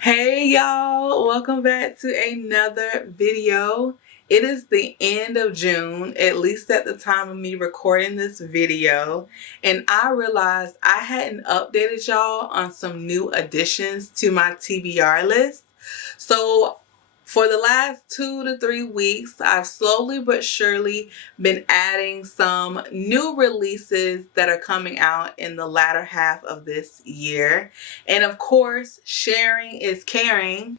Hey y'all, welcome back to another video. It is the end of June, at least at the time of me recording this video, and I realized I hadn't updated y'all on some new additions to my TBR list. So for the last 2 to 3 weeks, I've slowly but surely been adding some new releases that are coming out in the latter half of this year. And of course, sharing is caring.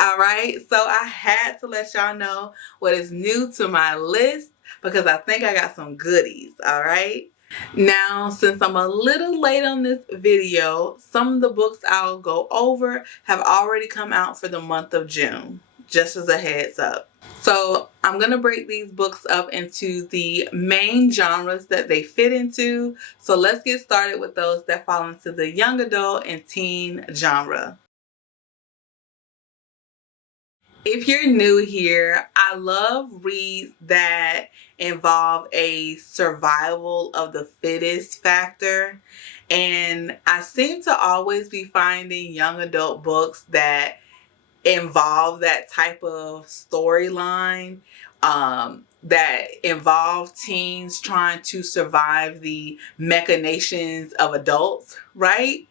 All right, so I had to let y'all know what is new to my list because I think I got some goodies. All right. Now, since I'm a little late on this video, some of the books I'll go over have already come out for the month of June, just as a heads up. So I'm going to break these books up into the main genres that they fit into. So let's get started with those that fall into the young adult and teen genre. If you're new here, I love reads that involve a survival of the fittest factor. And I seem to always be finding young adult books that involve that type of storyline, that involve teens trying to survive the machinations of adults, right?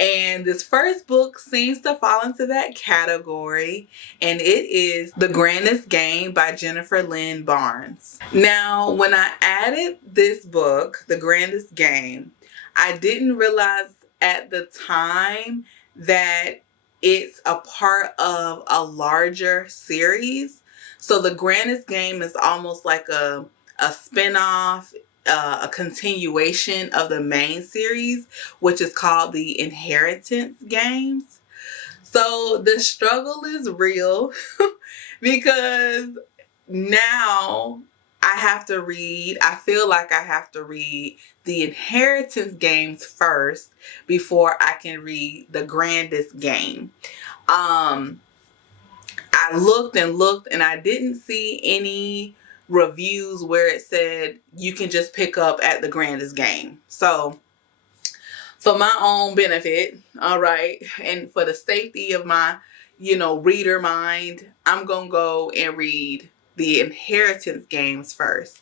And this first book seems to fall into that category, and it is The Grandest Game by Jennifer Lynn Barnes. Now, when I added this book, The Grandest Game, I didn't realize at the time that it's a part of a larger series. So The Grandest Game is almost like a spin-off, a continuation of the main series, which is called the Inheritance Games. So the struggle is real because now I feel like I have to read the Inheritance Games first before I can read The Grandest Game. I looked and looked and I didn't see any reviews where it said you can just pick up at The Grandest Game. So for my own benefit, all right, and for the safety of my, reader mind, I'm going to go and read the Inheritance Games first.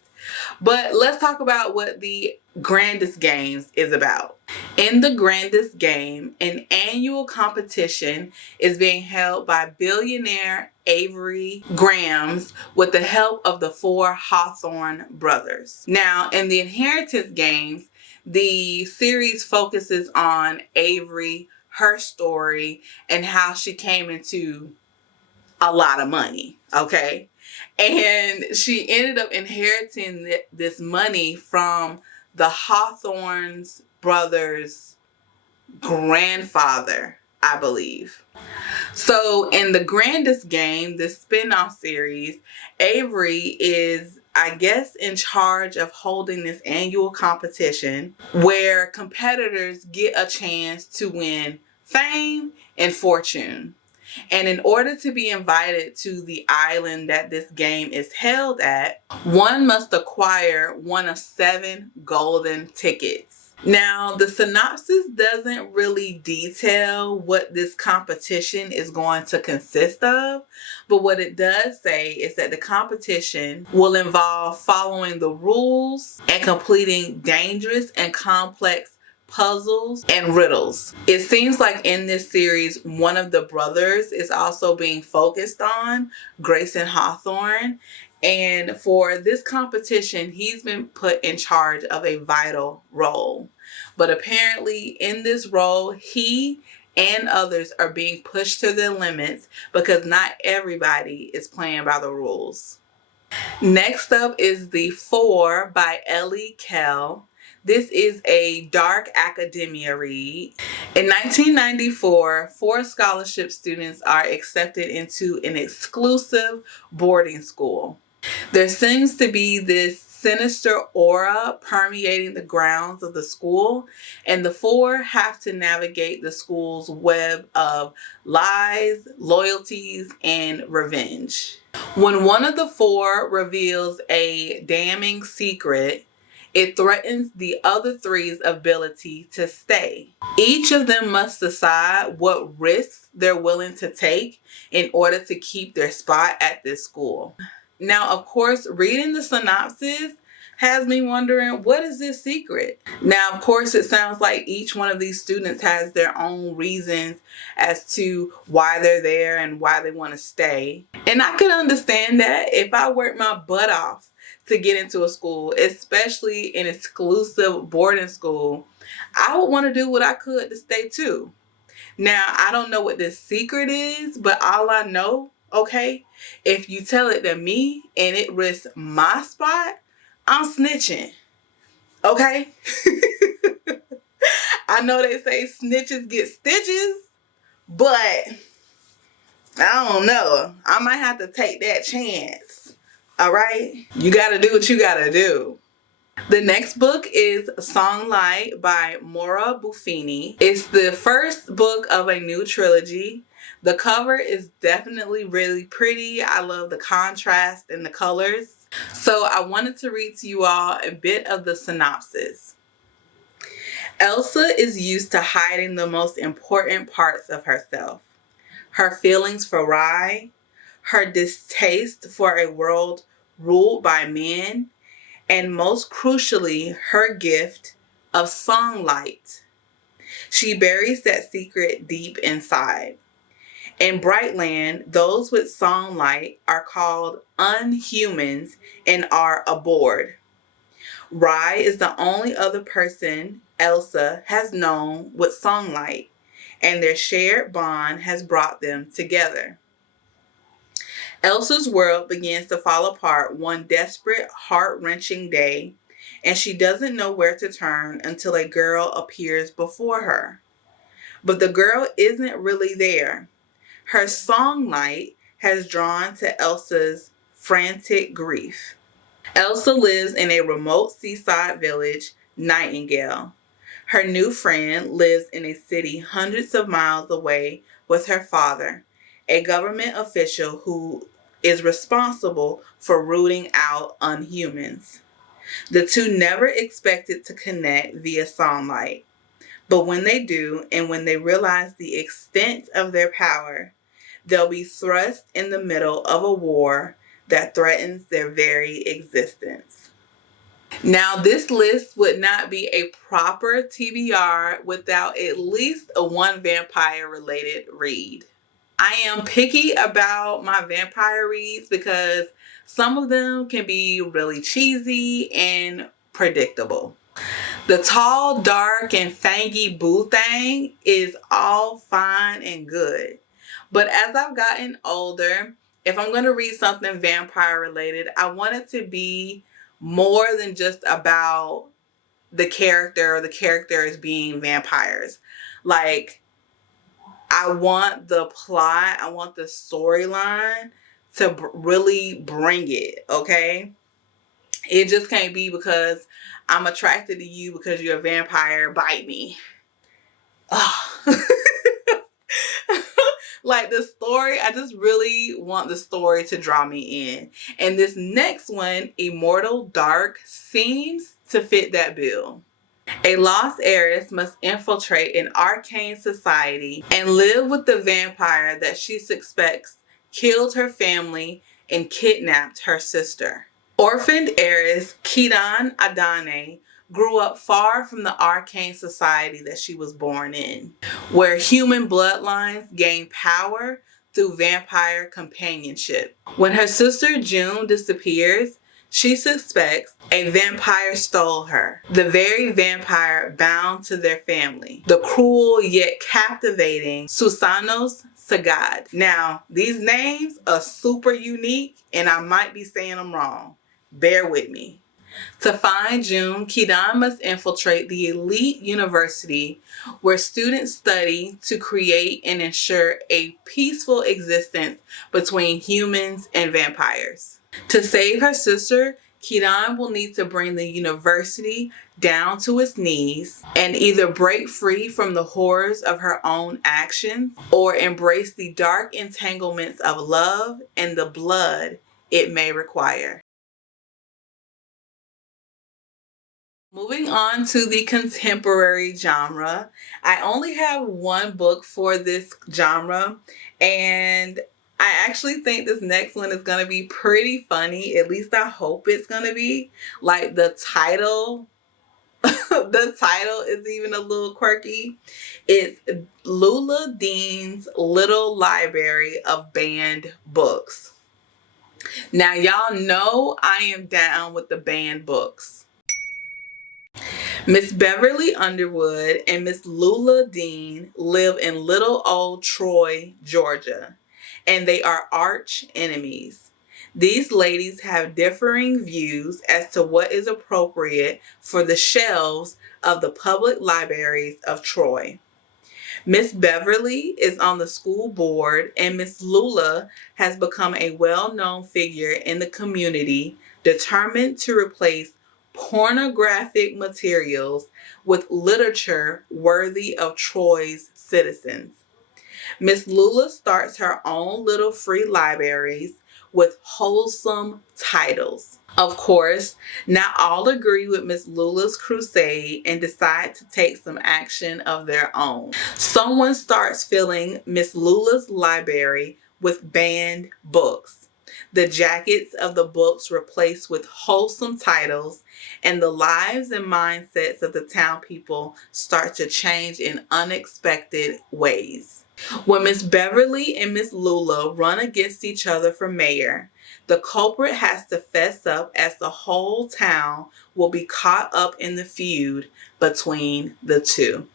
But let's talk about what the Grandest Games is about. In the Grandest Game, an annual competition is being held by billionaire Avery Grahams with the help of the 4 Hawthorne brothers. Now, in the Inheritance Games, the series focuses on Avery, her story, and how she came into a lot of money, okay? And she ended up inheriting this money from the Hawthorne's brothers' grandfather, I believe. So in The Grandest Game, this spin-off series, Avery is, I guess, in charge of holding this annual competition where competitors get a chance to win fame and fortune. And in order to be invited to the island that this game is held at, one must acquire one of 7 golden tickets. Now, the synopsis doesn't really detail what this competition is going to consist of, but what it does say is that the competition will involve following the rules and completing dangerous and complex puzzles and riddles. It seems like in this series, one of the brothers is also being focused on, Grayson Hawthorne. And for this competition, he's been put in charge of a vital role. But apparently in this role, he and others are being pushed to their limits because not everybody is playing by the rules. Next up is The 4 by Ellie Keel. This is a dark academia read. In 1994, 4 scholarship students are accepted into an exclusive boarding school. There seems to be this sinister aura permeating the grounds of the school, and the 4 have to navigate the school's web of lies, loyalties, and revenge. When one of the 4 reveals a damning secret, It threatens the other three's ability to stay. Each of them must decide what risks they're willing to take in order to keep their spot at this school. Now, of course, reading the synopsis has me wondering, what is this secret? Now, of course, it sounds like each one of these students has their own reasons as to why they're there and why they want to stay. And I could understand that if I worked my butt off to get into a school, especially an exclusive boarding school, I would want to do what I could to stay too. Now, I don't know what this secret is, but all I know, okay, if you tell it to me and it risks my spot, I'm snitching. Okay? I know they say snitches get stitches, but I don't know. I might have to take that chance. All right? You got to do what you got to do. The next book is Songlight by Moira Buffini. It's the first book of a new trilogy. The cover is definitely really pretty. I love the contrast and the colors. So I wanted to read to you all a bit of the synopsis. Elsa is used to hiding the most important parts of herself. Her feelings for Rai, her distaste for a world ruled by men, and most crucially, her gift of songlight. She buries that secret deep inside. In Brightland, those with songlight are called unhumans and are abhorred. Rai is the only other person Elsa has known with songlight, and their shared bond has brought them together. Elsa's world begins to fall apart one desperate, heart-wrenching day, and she doesn't know where to turn until a girl appears before her. But the girl isn't really there. Her songlight has drawn to Elsa's frantic grief. Elsa lives in a remote seaside village, Nightingale. Her new friend lives in a city hundreds of miles away with her father, a government official who is responsible for rooting out unhumans. The two never expected to connect via songlight, but when they do, and when they realize the extent of their power, they'll be thrust in the middle of a war that threatens their very existence. Now, this list would not be a proper TBR without at least a one vampire-related read. I am picky about my vampire reads because some of them can be really cheesy and predictable. The tall, dark, and fangy boo thing is all fine and good. But as I've gotten older, if I'm going to read something vampire related, I want it to be more than just about the character or the characters being vampires. Like, I want the plot, I want the storyline to really bring it, okay? It just can't be because I'm attracted to you because you're a vampire, bite me. Oh. Like the story, I just really want the story to draw me in. And this next one, Immortal Dark, seems to fit that bill. A lost heiress must infiltrate an arcane society and live with the vampire that she suspects killed her family and kidnapped her sister. Orphaned heiress Kidan Adane grew up far from the arcane society that she was born in, where human bloodlines gain power through vampire companionship. When her sister June disappears, she suspects a vampire stole her, the very vampire bound to their family, the cruel yet captivating Susanos Sagad. Now, these names are super unique and I might be saying them wrong. Bear with me. To find June, Kidan must infiltrate the elite university where students study to create and ensure a peaceful existence between humans and vampires. To save her sister, Kidan will need to bring the university down to its knees and either break free from the horrors of her own actions or embrace the dark entanglements of love and the blood it may require. Moving on to the contemporary genre, I only have one book for this genre, and I actually think this next one is going to be pretty funny. At least I hope it's going to be. Like the title, the title is even a little quirky. It's Lula Dean's Little Library of Banned Books. Now, y'all know I am down with the banned books. Miss Beverly Underwood and Miss Lula Dean live in little old Troy, Georgia, and they are arch enemies. These ladies have differing views as to what is appropriate for the shelves of the public libraries of Troy. Miss Beverly is on the school board, and Miss Lula has become a well-known figure in the community, determined to replace pornographic materials with literature worthy of Troy's citizens. Miss Lula starts her own little free libraries with wholesome titles. Of course, not all agree with Miss Lula's crusade and decide to take some action of their own. Someone starts filling Miss Lula's library with banned books. The jackets of the books replaced with wholesome titles, and the lives and mindsets of the town people start to change in unexpected ways. When Miss Beverly and Miss Lula run against each other for mayor, the culprit has to fess up, as the whole town will be caught up in the feud between the two.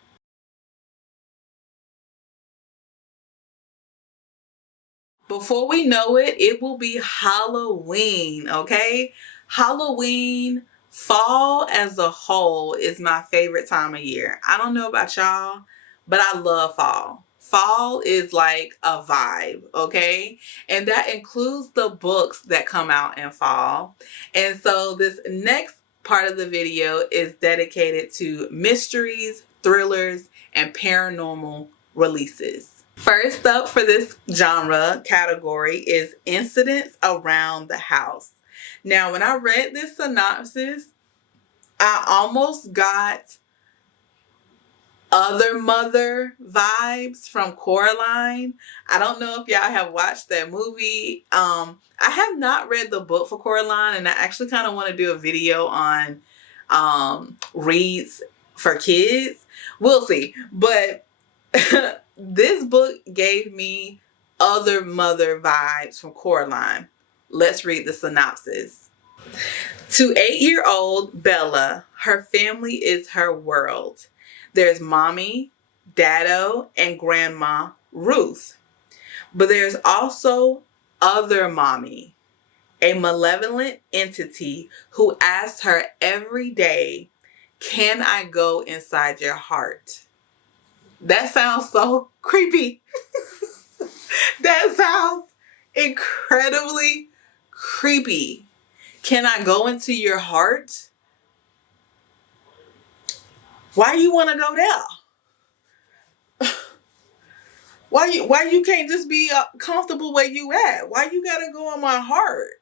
Before we know it, it will be Halloween, okay? Halloween, fall as a whole is my favorite time of year. I don't know about y'all, but I love fall. Fall is like a vibe, okay? And that includes the books that come out in fall. And so this next part of the video is dedicated to mysteries, thrillers, and paranormal releases. First up for this genre category is incidents around the house. Now, when I read this synopsis, I almost got Other Mother vibes from Coraline. I don't know if y'all have watched that movie. I have not read the book for Coraline, and I actually kind of want to do a video on reads for kids. We'll see. But this book gave me Other Mother vibes from Coraline. Let's read the synopsis. To 8-year-old Bella, her family is her world. There's mommy, daddo, and grandma Ruth. But there's also other mommy, a malevolent entity who asks her every day, "Can I go inside your heart?" That sounds so creepy. That sounds incredibly creepy. Can I go into your heart? Why you want to go there? Why you can't just be comfortable where you at? Why you gotta go in my heart?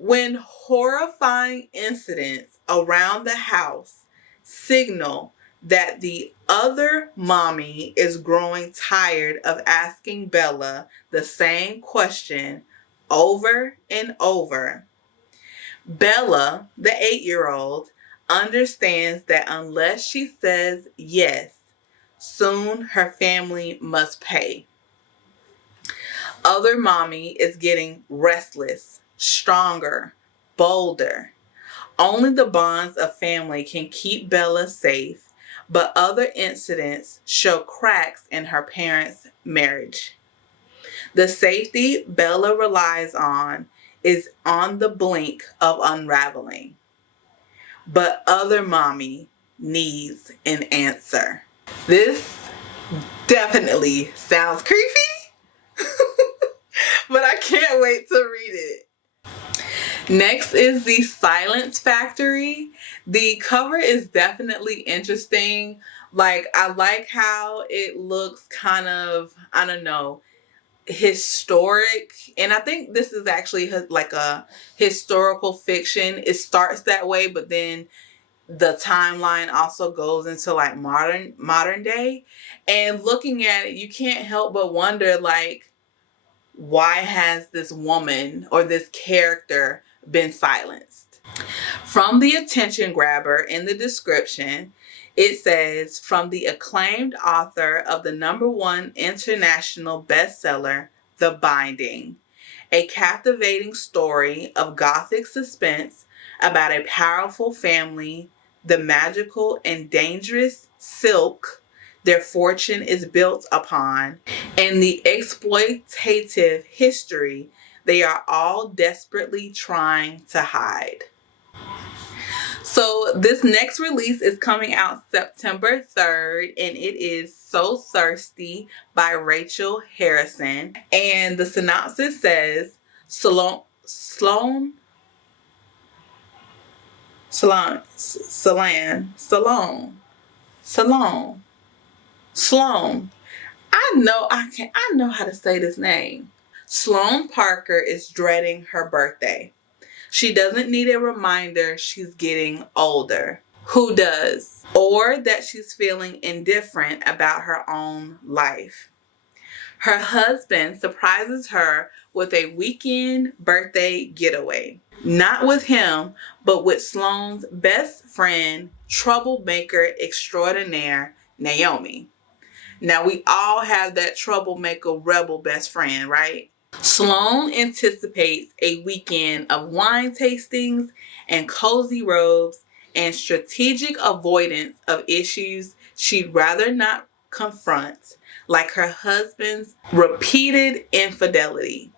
When horrifying incidents around the house signal that the other mommy is growing tired of asking Bella the same question over and over, Bella, the 8-year-old, understands that unless she says yes, soon her family must pay. Other mommy is getting restless, stronger, bolder. Only the bonds of family can keep Bella safe, but other incidents show cracks in her parents' marriage. The safety Bella relies on is on the blink of unraveling, but other mommy needs an answer. This definitely sounds creepy, but I can't wait to read it. Next is The Silence Factory. The cover is definitely interesting. Like, I like how it looks kind of, I don't know, historic, and I think this is actually like a historical fiction. It starts that way, but then the timeline also goes into like modern day. And looking at it, you can't help but wonder, like, why has this woman or this character been silenced? From the attention grabber in the description, it says, from the acclaimed author of the #1 international bestseller, The Binding, a captivating story of gothic suspense about a powerful family, the magical and dangerous silk their fortune is built upon, and the exploitative history they are all desperately trying to hide. So this next release is coming out September 3rd, and it is So Thirsty by Rachel Harrison. And the synopsis says, Sloan, I know how to say this name. Sloane Parker is dreading her birthday. She doesn't need a reminder she's getting older. Who does? Or that she's feeling indifferent about her own life. Her husband surprises her with a weekend birthday getaway. Not with him, but with Sloane's best friend, troublemaker extraordinaire, Naomi. Now, we all have that troublemaker rebel best friend, right? Sloane anticipates a weekend of wine tastings and cozy robes and strategic avoidance of issues she'd rather not confront, like her husband's repeated infidelity.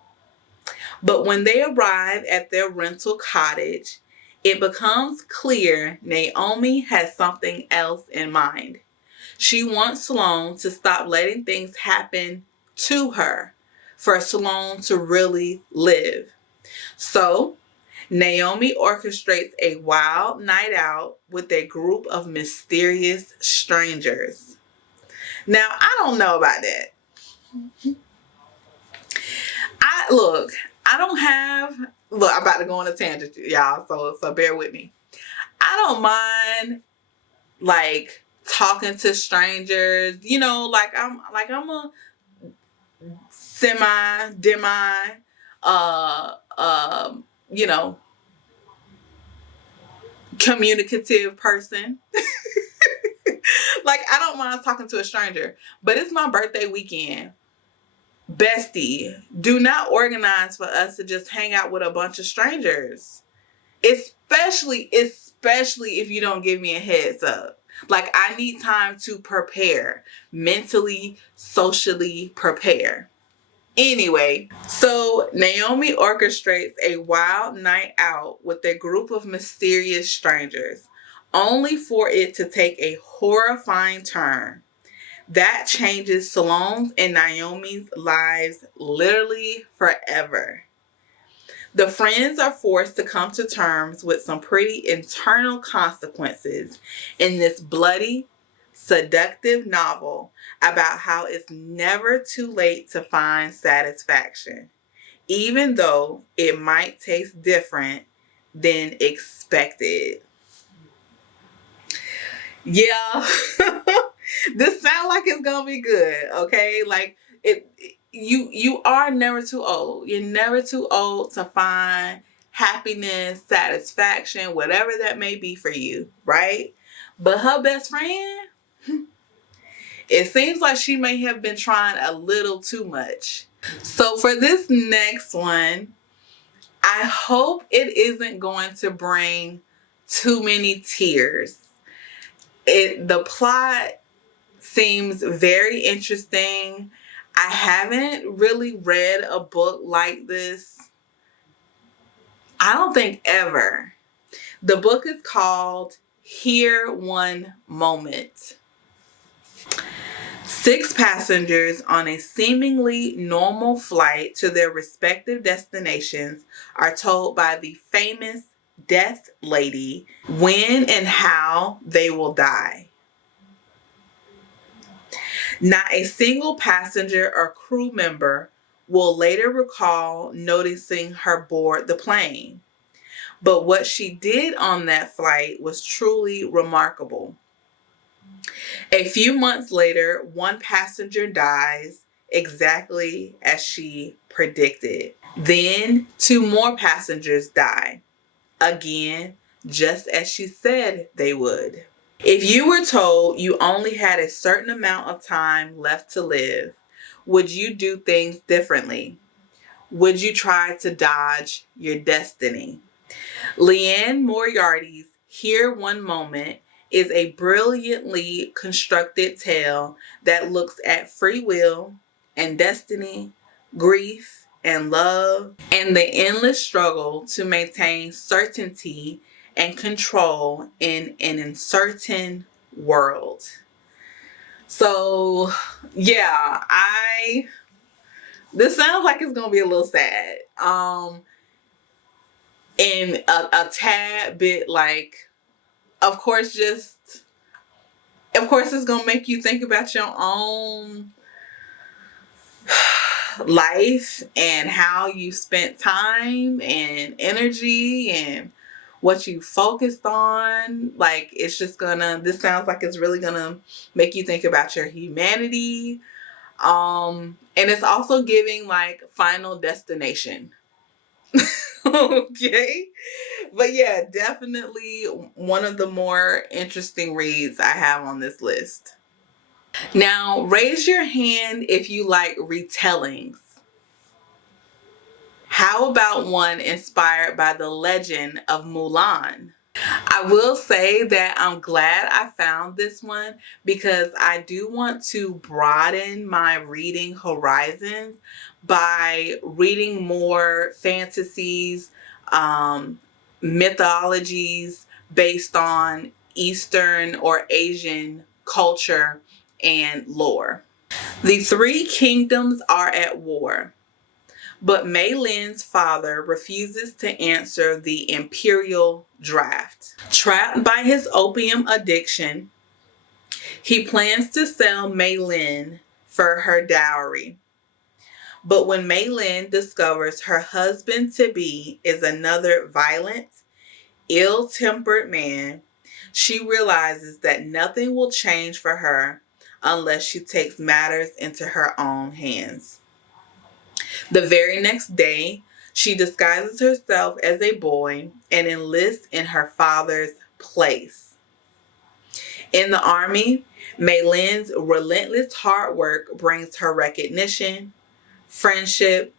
But when they arrive at their rental cottage, it becomes clear Naomi has something else in mind. She wants Sloane to stop letting things happen to her, for Sloane to really live. So, Naomi orchestrates a wild night out with a group of mysterious strangers. Now, I don't know about that. I'm about to go on a tangent, y'all, so bear with me. I don't mind, like, talking to strangers, like I'm a demi, communicative person. Like, I don't mind talking to a stranger, but it's my birthday weekend. Bestie, do not organize for us to just hang out with a bunch of strangers. Especially if you don't give me a heads up. Like, I need time to prepare. Mentally, socially prepare. Anyway, so Naomi orchestrates a wild night out with a group of mysterious strangers, only for it to take a horrifying turn. That changes Sloane's and Naomi's lives literally forever. The friends are forced to come to terms with some pretty internal consequences in this bloody, seductive novel about how it's never too late to find satisfaction, even though it might taste different than expected. Yeah, this sounds like it's gonna be good, okay? Like, you are never too old. You're never too old to find happiness, satisfaction, whatever that may be for you, right? But her best friend, it seems like she may have been trying a little too much. So for this next one, I hope it isn't going to bring too many tears. The plot seems very interesting. I haven't really read a book like this, I don't think ever. The book is called Here One Moment. 6 passengers on a seemingly normal flight to their respective destinations are told by the famous Death Lady when and how they will die. Not a single passenger or crew member will later recall noticing her board the plane. But what she did on that flight was truly remarkable. A few months later, one passenger dies exactly as she predicted. Then 2 more passengers die. Again, just as she said they would. If you were told you only had a certain amount of time left to live, would you do things differently? Would you try to dodge your destiny? Liane Moriarty's Here One Moment is a brilliantly constructed tale that looks at free will and destiny, grief and love, and the endless struggle to maintain certainty and control in an uncertain world. So, yeah, this sounds like it's gonna be a little sad. And a tad bit like, of course it's gonna make you think about your own life and how you spent time and energy and what you focused on. Like, it's just this sounds like it's really gonna make you think about your humanity. And it's also giving like Final Destination. Okay. But yeah, definitely one of the more interesting reads I have on this list. Now, raise your hand if you like retellings. How about one inspired by the legend of Mulan? I will say that I'm glad I found this one because I do want to broaden my reading horizons by reading more fantasies, mythologies based on Eastern or Asian culture and lore. The 3 kingdoms are at war, but Mei Lin's father refuses to answer the imperial draft. Trapped by his opium addiction, he plans to sell Mei Lin for her dowry. But when Mei Lin discovers her husband-to-be is another violent, ill-tempered man, she realizes that nothing will change for her unless she takes matters into her own hands. The very next day, she disguises herself as a boy and enlists in her father's place. In the army, Mei Lin's relentless hard work brings her recognition, friendship,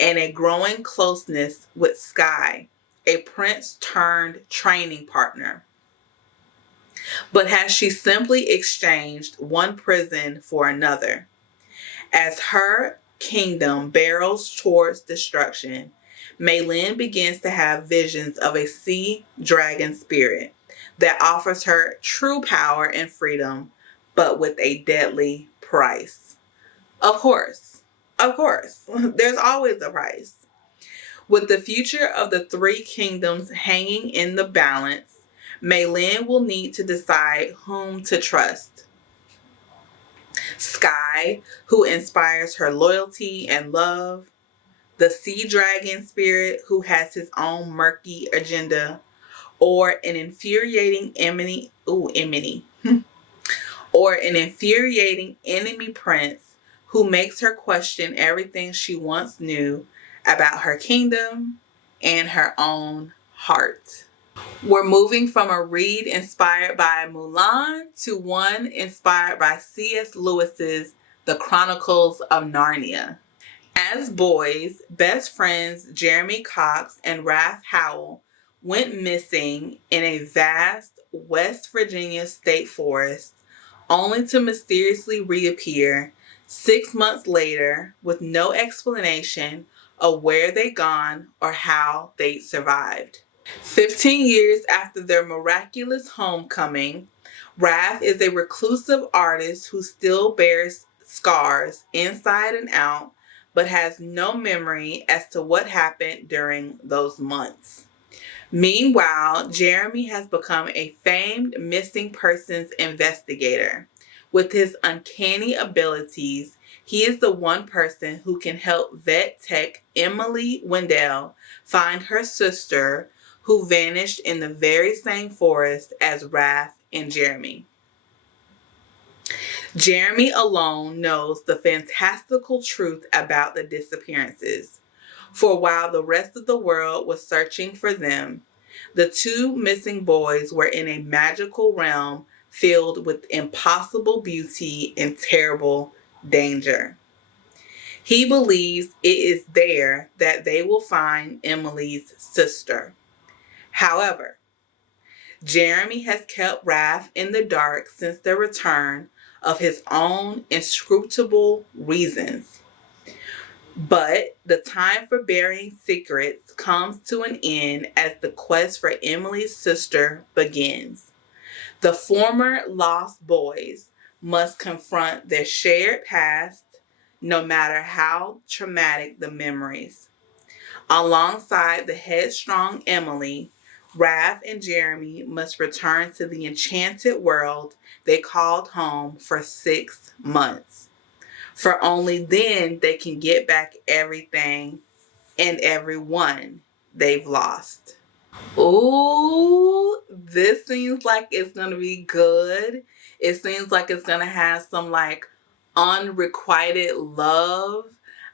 and a growing closeness with Sky, a prince turned training partner. But has she simply exchanged one prison for another? As her kingdom barrels towards destruction, Mei Lin begins to have visions of a sea dragon spirit that offers her true power and freedom, but with a deadly price. Of course, there's always a price. With the future of the 3 kingdoms hanging in the balance, Mei Lin will need to decide whom to trust. Sky, who inspires her loyalty and love, the sea dragon spirit who has his own murky agenda, or an infuriating enemy prince who makes her question everything she once knew about her kingdom and her own heart. We're moving from a read inspired by Mulan to one inspired by C.S. Lewis's The Chronicles of Narnia. As boys, best friends Jeremy Cox and Raph Howell went missing in a vast West Virginia state forest, only to mysteriously reappear 6 months later with no explanation of where they'd gone or how they'd survived. 15 years after their miraculous homecoming, Raph is a reclusive artist who still bears scars inside and out, but has no memory as to what happened during those months. Meanwhile, Jeremy has become a famed missing persons investigator. With his uncanny abilities, He is the one person who can help vet tech Emily Wendell find her sister who vanished in the very same forest as Raph and Jeremy. Jeremy alone knows the fantastical truth about the disappearances. For while the rest of the world was searching for them, the two missing boys were in a magical realm filled with impossible beauty and terrible danger. He believes it is there that they will find Emily's sister. However, Jeremy has kept Raph in the dark since their return of his own inscrutable reasons. But the time for burying secrets comes to an end as the quest for Emily's sister begins. The former lost boys must confront their shared past, no matter how traumatic the memories. Alongside the headstrong Emily, Raph and Jeremy must return to the enchanted world they called home for 6 months. For only then they can get back everything and everyone they've lost. Ooh, this seems like it's going to be good. It seems like it's going to have some like unrequited love.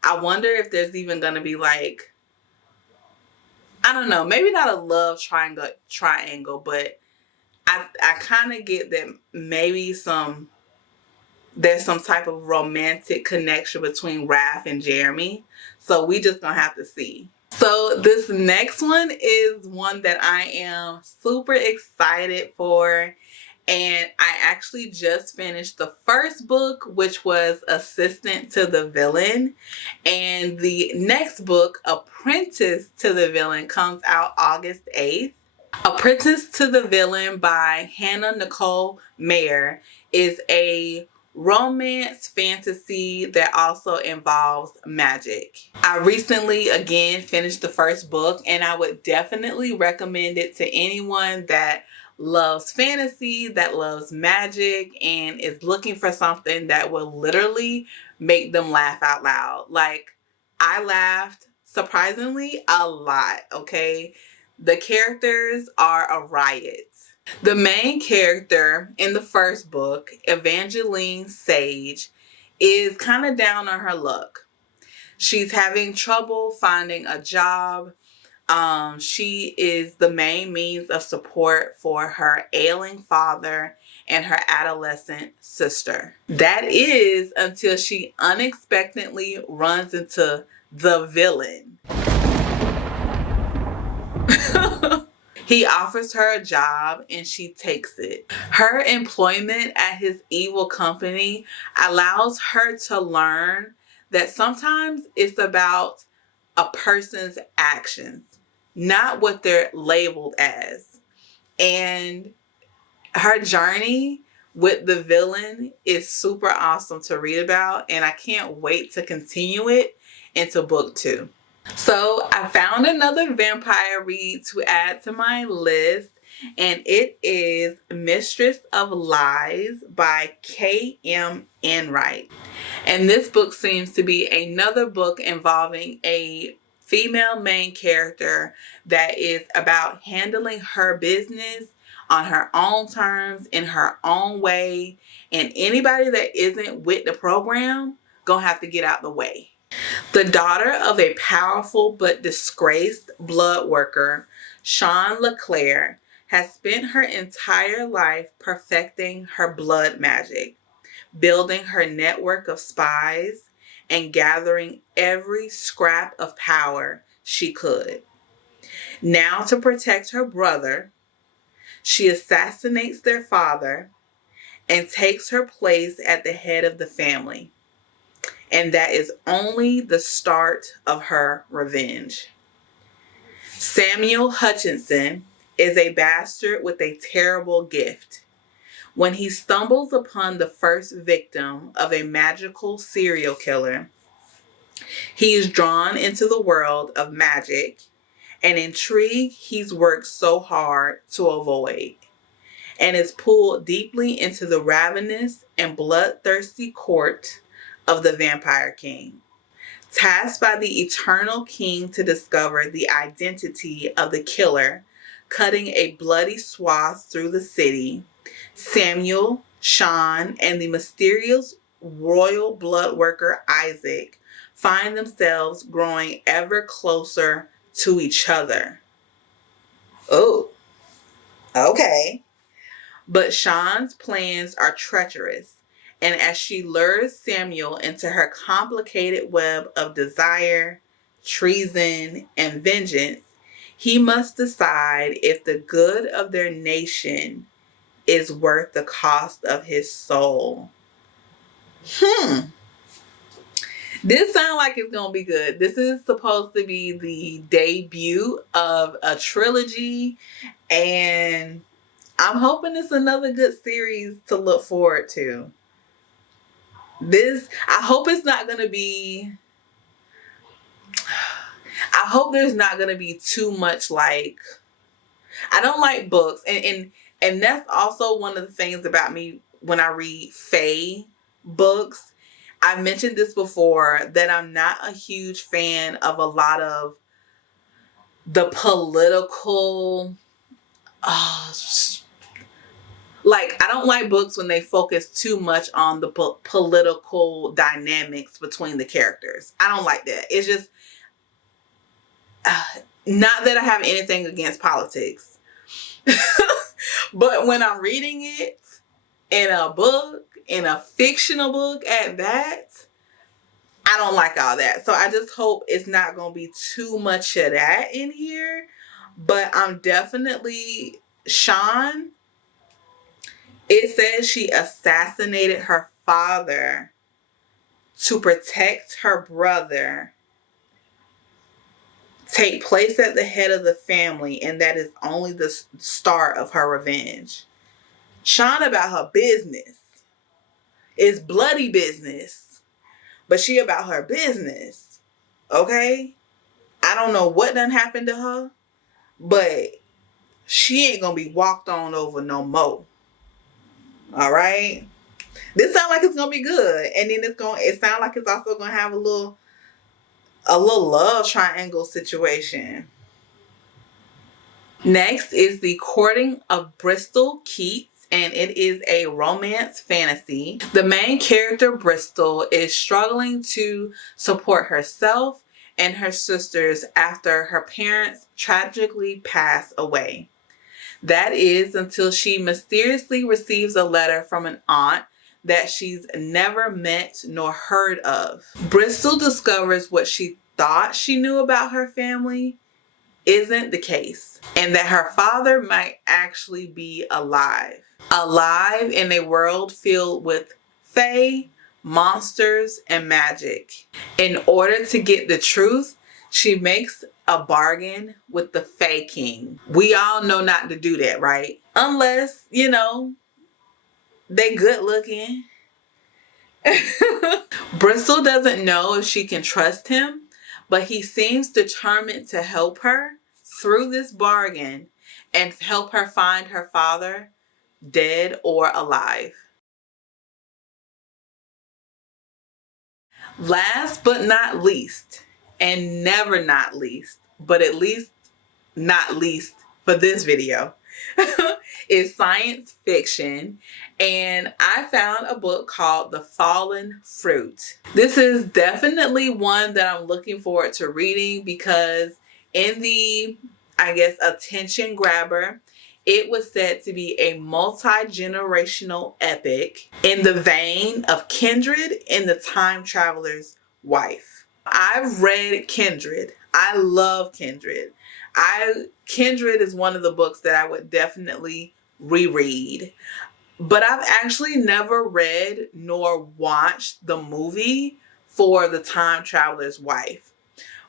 I wonder if there's even going to be like, I don't know, maybe not a love triangle, but I kind of get that maybe there's some type of romantic connection between Raph and Jeremy. So we just gonna have to see. So this next one is one that I am super excited for. And I actually just finished the first book, which was Assistant to the Villain. And the next book, Apprentice to the Villain, comes out August 8th. Apprentice to the Villain by Hannah Nicole Mayer is a romance fantasy that also involves magic. I recently again finished the first book, and I would definitely recommend it to anyone that loves fantasy, that loves magic, and is looking for something that will literally make them laugh out loud. Like, I laughed surprisingly a lot, okay? The characters are a riot. The main character in the first book, Evangeline Sage, is kind of down on her luck. She's having trouble finding a job. She is the main means of support for her ailing father and her adolescent sister. That is until she unexpectedly runs into the villain. He offers her a job and she takes it. Her employment at his evil company allows her to learn that sometimes it's about a person's actions, not what they're labeled as. And her journey with the villain is super awesome to read about, and I can't wait to continue it into book 2. So I found another vampire read to add to my list, and it is Mistress of Lies by K.M. Enright. And this book seems to be another book involving a female main character that is about handling her business on her own terms, in her own way, and anybody that isn't with the program gonna have to get out the way. The daughter of a powerful but disgraced blood worker, Shawn LeClaire, has spent her entire life perfecting her blood magic, building her network of spies, and gathering every scrap of power she could. Now, to protect her brother, she assassinates their father and takes her place at the head of the family. And that is only the start of her revenge. Samuel Hutchinson is a bastard with a terrible gift. When he stumbles upon the first victim of a magical serial killer, he is drawn into the world of magic, an intrigue he's worked so hard to avoid, and is pulled deeply into the ravenous and bloodthirsty court of the Vampire King. Tasked by the Eternal King to discover the identity of the killer, cutting a bloody swath through the city, Samuel, Sean, and the mysterious royal blood worker Isaac find themselves growing ever closer to each other. Oh, okay. But Sean's plans are treacherous, and as she lures Samuel into her complicated web of desire, treason, and vengeance, he must decide if the good of their nation is worth the cost of his soul. This sounds like it's going to be good. This is supposed to be the debut of a trilogy, and I'm hoping it's another good series to look forward to. I hope it's not going to be... I hope there's not going to be too much like... I don't like books, and that's also one of the things about me when I read fae books. I've mentioned this before, that I'm not a huge fan of a lot of the political... like, I don't like books when they focus too much on the political dynamics between the characters. I don't like that. It's just... not that I have anything against politics. But when I'm reading it in a book, in a fictional book at that, I don't like all that. So I just hope it's not going to be too much of that in here. But I'm definitely... Sean, it says she assassinated her father to protect her brother, take place at the head of the family, and that is only the start of her revenge. Sean about her business. It's bloody business, but she about her business. Okay? I don't know what done happened to her, but she ain't gonna be walked on over no more. All right? This sounds like it's gonna be good, and then it sounds like it's also gonna have a little love triangle situation. Next is The Courting of Bristol Keats, and it is a romance fantasy. The main character, Bristol, is struggling to support herself and her sisters after her parents tragically pass away. That is until she mysteriously receives a letter from an aunt that she's never met nor heard of. Bristol discovers what she thought she knew about her family isn't the case, and that her father might actually be alive. Alive in a world filled with fae, monsters, and magic. In order to get the truth, she makes a bargain with the Fae King. We all know not to do that, right? Unless, they good looking. Bristol doesn't know if she can trust him, but he seems determined to help her through this bargain and help her find her father, dead or alive. Last but not least, and never not least, but at least not least for this video, is science fiction. And I found a book called The Fallen Fruit. This is definitely one that I'm looking forward to reading because in the, attention grabber, it was said to be a multi-generational epic in the vein of Kindred and the Time Traveler's Wife. I've read Kindred. I love Kindred. Kindred is one of the books that I would definitely reread. But I've actually never read nor watched the movie for The Time Traveler's Wife.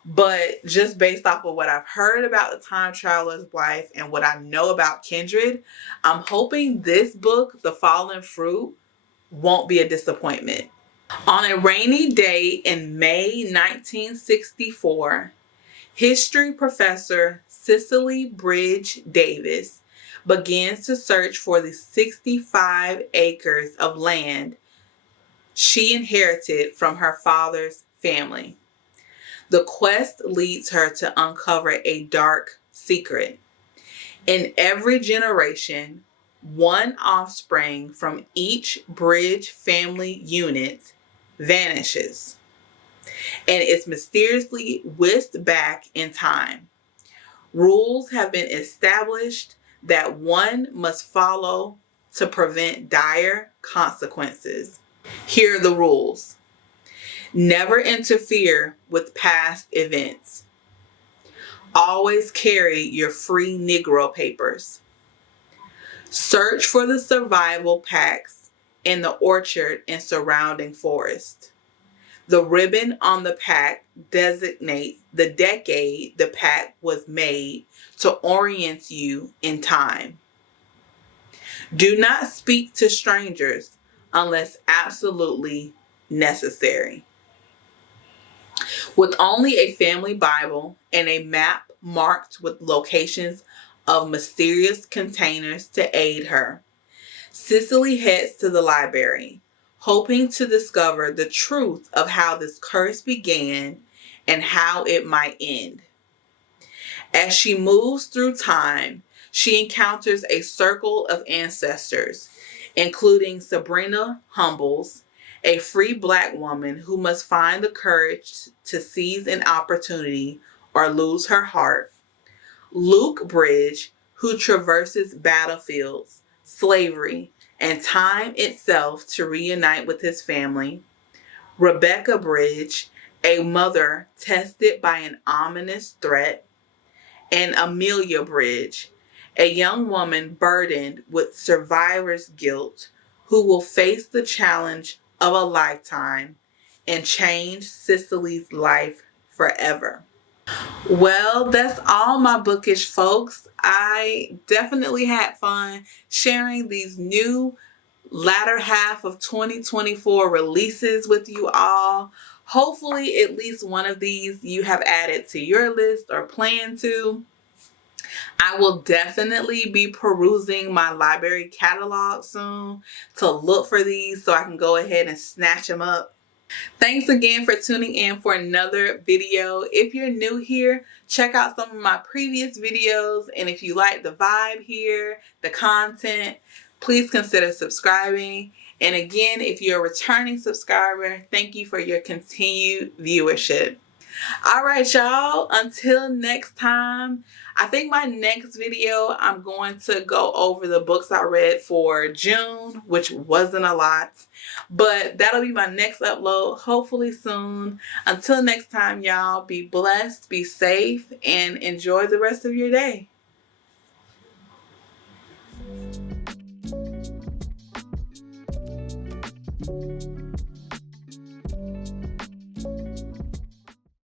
But just based off of what I've heard about The Time Traveler's Wife and what I know about Kindred, I'm hoping this book, The Fallen Fruit, won't be a disappointment. On a rainy day in May 1964, history professor Cicely Bridge Davis begins to search for the 65 acres of land she inherited from her father's family. The quest leads her to uncover a dark secret. In every generation, one offspring from each Bridge family unit vanishes and is mysteriously whisked back in time. Rules have been established that one must follow to prevent dire consequences. Here are the rules. Never interfere with past events. Always carry your free Negro papers. Search for the survival packs in the orchard and surrounding forest. The ribbon on the pack designates the decade the pack was made to orient you in time. Do not speak to strangers unless absolutely necessary. With only a family Bible and a map marked with locations of mysterious containers to aid her, Cicely heads to the library, hoping to discover the truth of how this curse began and how it might end. As she moves through time, she encounters a circle of ancestors, including Sabrina Humbles, a free Black woman who must find the courage to seize an opportunity or lose her heart, Luke Bridge, who traverses battlefields, slavery, and time itself to reunite with his family, Rebecca Bridge, a mother tested by an ominous threat, and Amelia Bridge, a young woman burdened with survivor's guilt who will face the challenge of a lifetime and change Cicely's life forever. Well, that's all my bookish folks. I definitely had fun sharing these new latter half of 2024 releases with you all. Hopefully, at least one of these you have added to your list or plan to. I will definitely be perusing my library catalog soon to look for these so I can go ahead and snatch them up. Thanks again for tuning in for another video. If you're new here, check out some of my previous videos. And if you like the vibe here, the content, please consider subscribing. And again, if you're a returning subscriber, thank you for your continued viewership. All right, y'all. Until next time, I think my next video, I'm going to go over the books I read for June, which wasn't a lot. But that'll be my next upload, hopefully soon. Until next time, y'all, be blessed, be safe, and enjoy the rest of your day.